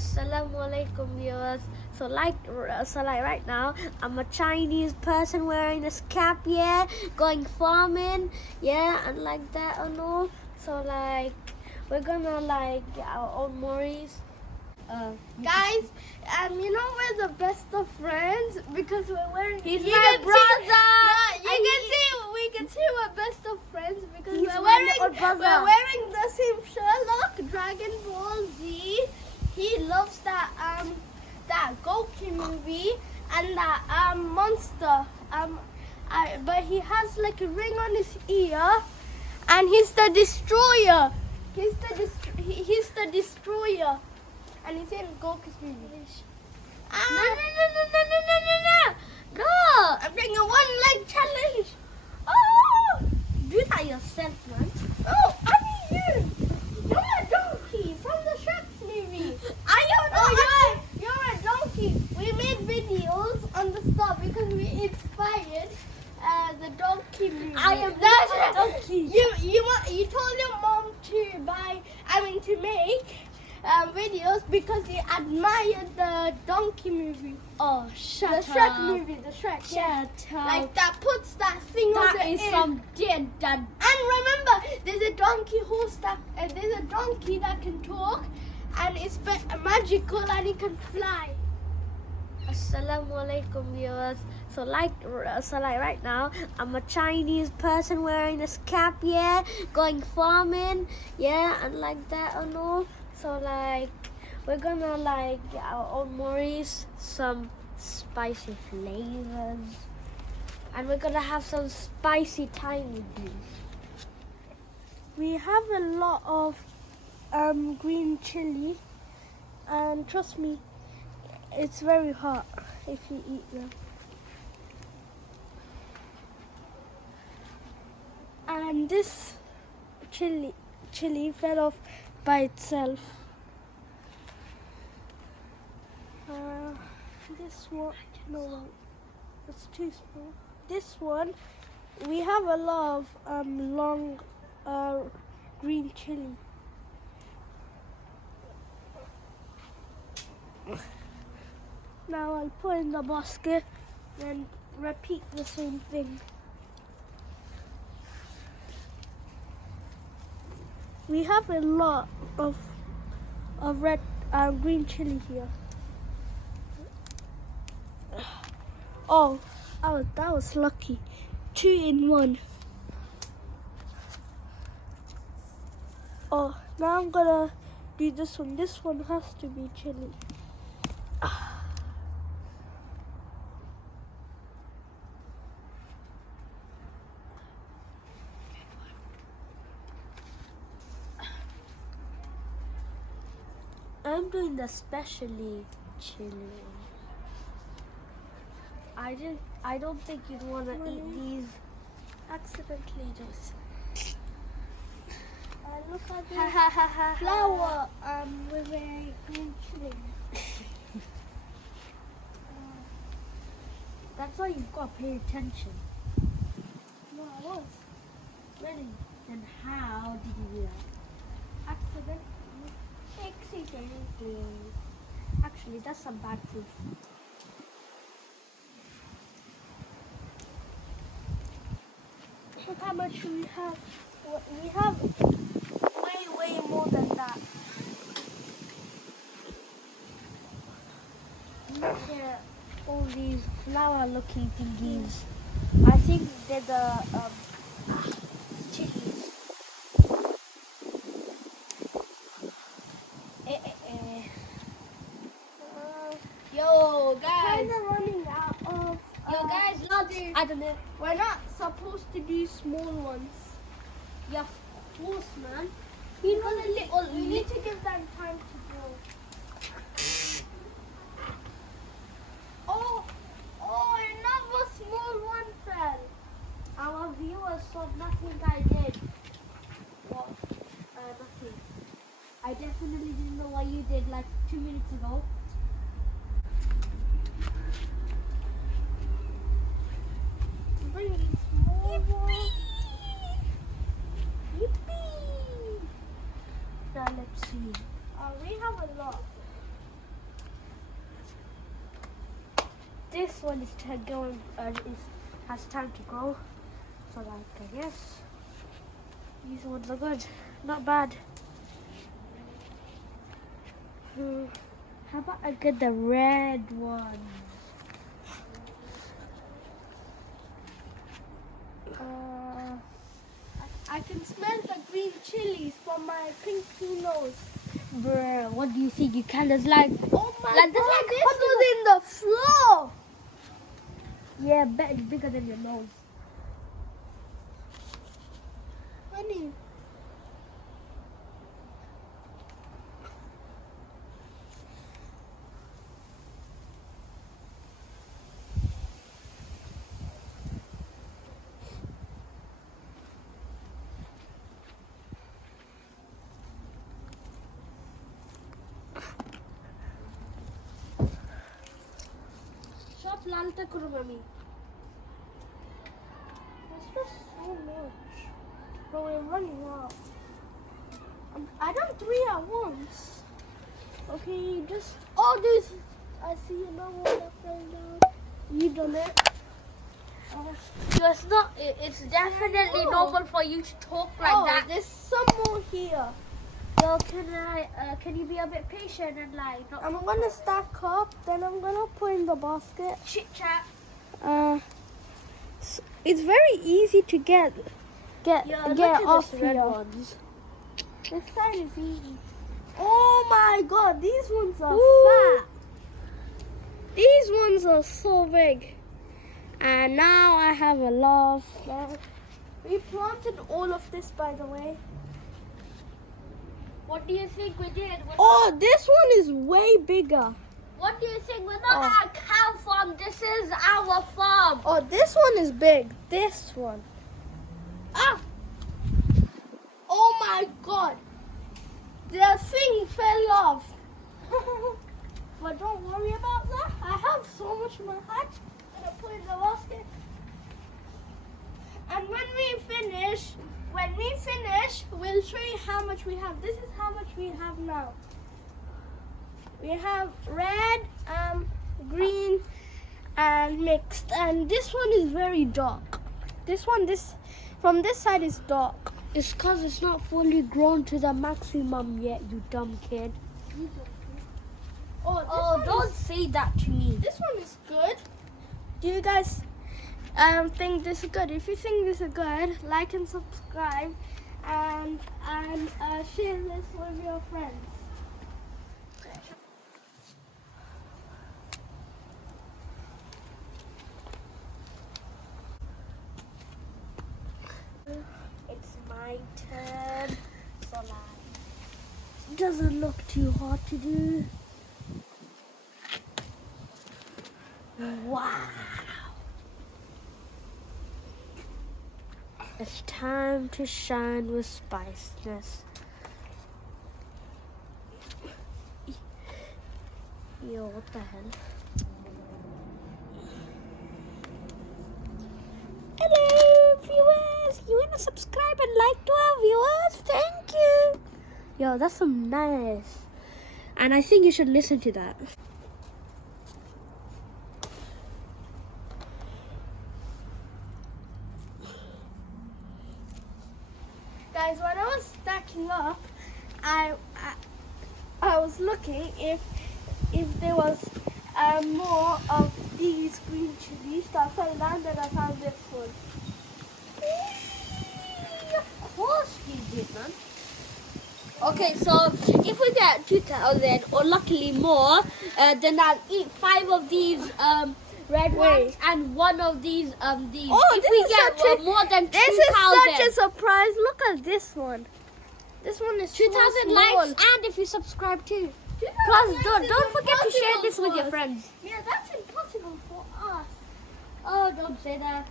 Assalamualaikum viewers. So like right now, I'm a Chinese person wearing this cap, yeah, going farming, yeah, and like that and all. So like, we're gonna like get our own Maurice. Guys, you know we're the best of friends because we're wearing. He's my brother. We can see we're best of friends because He's we're my wearing little brother. we're wearing the same Sherlock, Dragon Ball Z. He loves that Goku movie and that monster. But he has like a ring on his ear, and he's the destroyer. He's the destroyer. And he's in Goku's movie. No! I'm doing a one-leg challenge. Oh! Do that yourself, man. Oh, I mean you. You're a donkey from the Shrek movie. You're a donkey. We made videos on the start because we inspired the donkey movie. I am not a donkey. You told your mom to make videos because you admired the donkey movie. Oh, shut up. The Shrek movie, the Shrek. Shut Yeah. up. Like that puts that thing on That the is ear. some dead dad. And remember, there's a donkey horse there's a donkey that can talk, and it's magical and it can fly. Assalamualaikum viewers. So like right now, I'm a Chinese person wearing this cap, yeah, going farming, yeah, and like that and all. So like, we're gonna like get our own Maurice, some spicy flavors, and we're gonna have some spicy time with these. We have a lot of green chili, and trust me, it's very hot if you eat them. And this chili fell off by itself. This one, no, it's too small. This one, we have a lot of long green chili. Now I'll put in the basket and repeat the same thing. We have a lot of red green chili here. Oh, that was lucky. 2 in 1. Oh, now I'm gonna do this one. This one has to be chili. I'm doing the specially chili. I don't think you'd want to eat these Accidentally just. Look at this flower with a green chili. That's why you've got to pay attention. No, I was. Really? Then how did you do that? Accidentally. Actually, that's some bad proof. Look how much we have. We have way more than that. Look at all these flower-looking thingies. I think they're the chilies. Yo, guys. We're running out of. Yo, guys, I don't know. We're not supposed to do small ones. Yeah, of course, man. We need to give them time to grow. Oh, another small one fell. Our viewers saw nothing I did. What? Nothing. I definitely didn't know what you did like 2 minutes ago. Really small one. Yippee! Now let's see. We have a lot. this one is going has time to grow. So like I guess these ones are good, not bad. How about I get the red one? I can smell the green chilies from my pinky nose. Bruh, what do you think? You can just like, Oh my Like, this god, like this hundreds was in the floor. yeah, bet it's bigger than your nose. Honey. Shop lalta karo mami. There's just so much. But we're running out. I done 3 at once. Okay, just. Oh, this. I see another one that fell down. You done it. So it's not. It's definitely Oh. normal for you to talk like Oh, that. there's some more here. So can you be a bit patient and like not I'm gonna stack up, then I'm gonna put in the basket. chit chat? It's very easy to get Yeah, look at off this red here. ones. This side is easy. Oh my god, these ones are Ooh. fat. These ones are so big. And now I have a lot of stuff. We planted all of this, by the way. What do you think we did? Oh, this one is way bigger. What do you think? We're not Oh. at a cow farm. This is our farm. Oh, this one is big. This one. Ah! Oh my god. The thing fell off. But don't worry about that. I have so much in my hat. I'm gonna put it in the basket. And when we finish, we'll show you how much we have. This is how much we have now. We have red, green, and mixed. And this one is very dark. From this side is dark. It's because it's not fully grown to the maximum yet, you dumb kid. Oh, Don't say that to me. This one is good. Do you guys think this is good? If you think this is good, like and subscribe, and share this with your friends. It's my turn. So like, doesn't look too hard to do. Wow. It's time to shine with spiciness. Yo, what the hell? Hello, viewers. You wanna subscribe and like to our viewers? Thank you. Yo, that's so nice. And I think you should listen to that. Guys, when I was stacking up, I was looking if there was more of these green chilies that fell down, then I found this one. Of course we did, man. Okay, so if we get 2,000 or luckily more, then I'll eat 5 of these red ones and 1 of these these. Oh, if this we is get such a- more than 2,000, This is such a surprise. Look at this one. This one is 2,000 so likes, small. and if you subscribe too. 2,000 Plus, likes don't is forget to share impossible this with for your us. friends. Yeah, that's impossible for us. Oh, don't say that.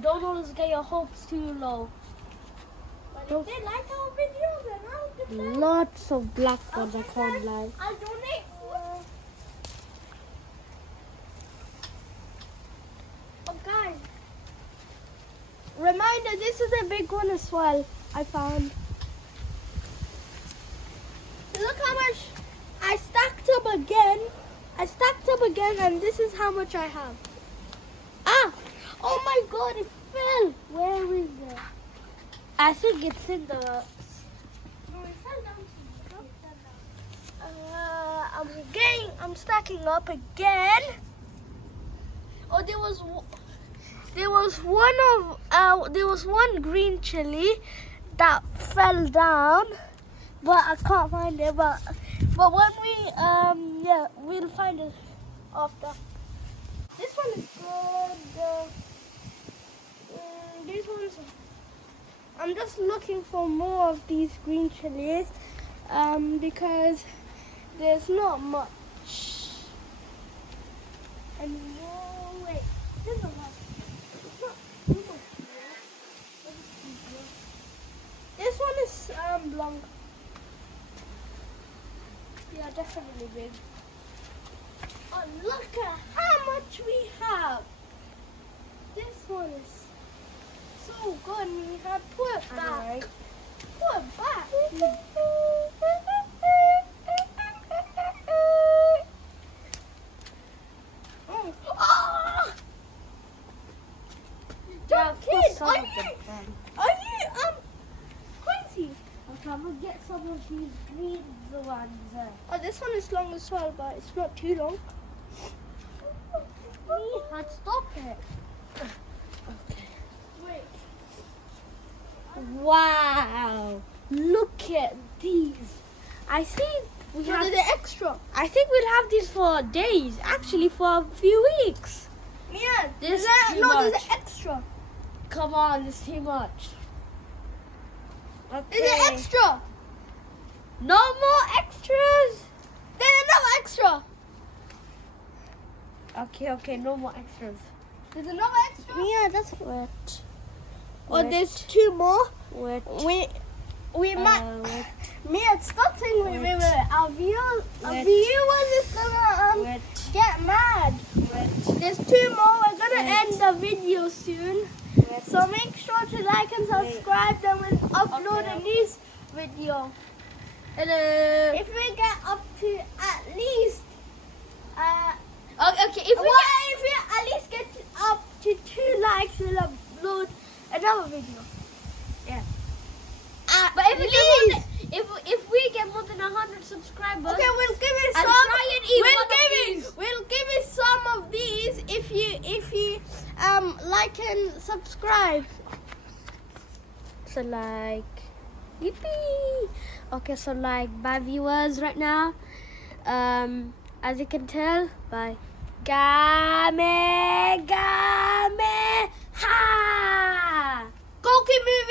Don't always get your hopes too low. But if they like our video, then I'll give them. Lots of black ones, I can't lie. I'll donate food. Oh, guys. Reminder, this is a big one as well, I found. Look how much I stacked up again. I stacked up again, and this is how much I have. Ah! Oh my God! It fell. Where is it? I think it's in the. No, it fell down. I'm stacking up again. Oh, there was one green chili that fell down, but I can't find it. But when we'll find it after. This one is good. These ones. I'm just looking for more of these green chilies, because there's not much. And wait, there's a lot. It's not too much here. This one is long. Yeah, definitely big. Oh, look at how much we have. This one is so good. We have put it back. Put it back. Yeah, of course, Kid, some are of them you fell. crazy? Okay, I'm gonna get some of these green ones. Oh, this one is long as well, but it's not too long. Let's stop it. Wait. Wow! Look at these. I think we No, have. there's extra. I think we'll have these for days. Actually, for a few weeks. Yeah, This is too there's much. extra. Come on, it's too much. Okay. There's extra. No more extras. There's another extra. Okay, no more extras. There's another extra. Yeah, that's wet. Oh, there's two more. Wet. We might. Wet. Mia, stop saying wait. Our viewers Wet. is gonna Wet. get mad. Wet. There's two more. We're gonna Wet. end the video soon. Wet. So make sure to like and subscribe. Then we'll upload Okay. a new video. Hello. If we get up to at least, Okay, if we if we at least get up to 2 likes, we'll upload another video. Yeah. But if we get more than 100 subscribers, okay, we'll give it I'll some. try and eat one of these. We'll give it some of these if you like and subscribe. So like, yippee! Okay, so like, bye viewers right now. As you can tell, bye. Game, ha! Go keep moving.